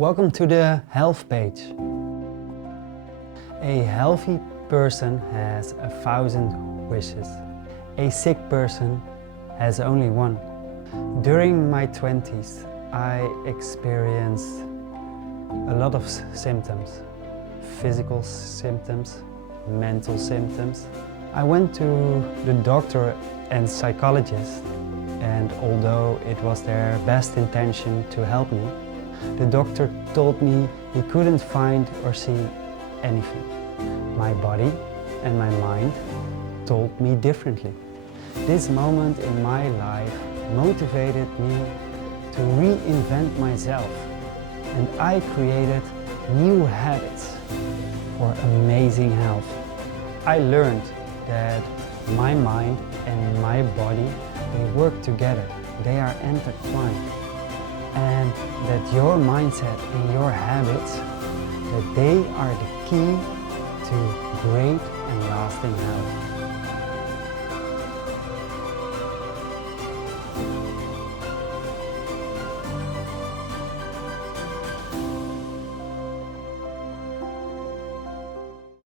Welcome to the health page. A healthy person has 1,000 wishes. A sick person has only one. During my 20s, I experienced a lot of symptoms. Physical symptoms, mental symptoms. I went to the doctor and psychologist, and although it was their best intention to help me, the doctor told me he couldn't find or see anything. My body and my mind told me differently. This moment in my life motivated me to reinvent myself, and I created new habits for amazing health. I learned that my mind and my body, they work together, they are intertwined, and that your mindset and your habits, that they are the key to great and lasting health.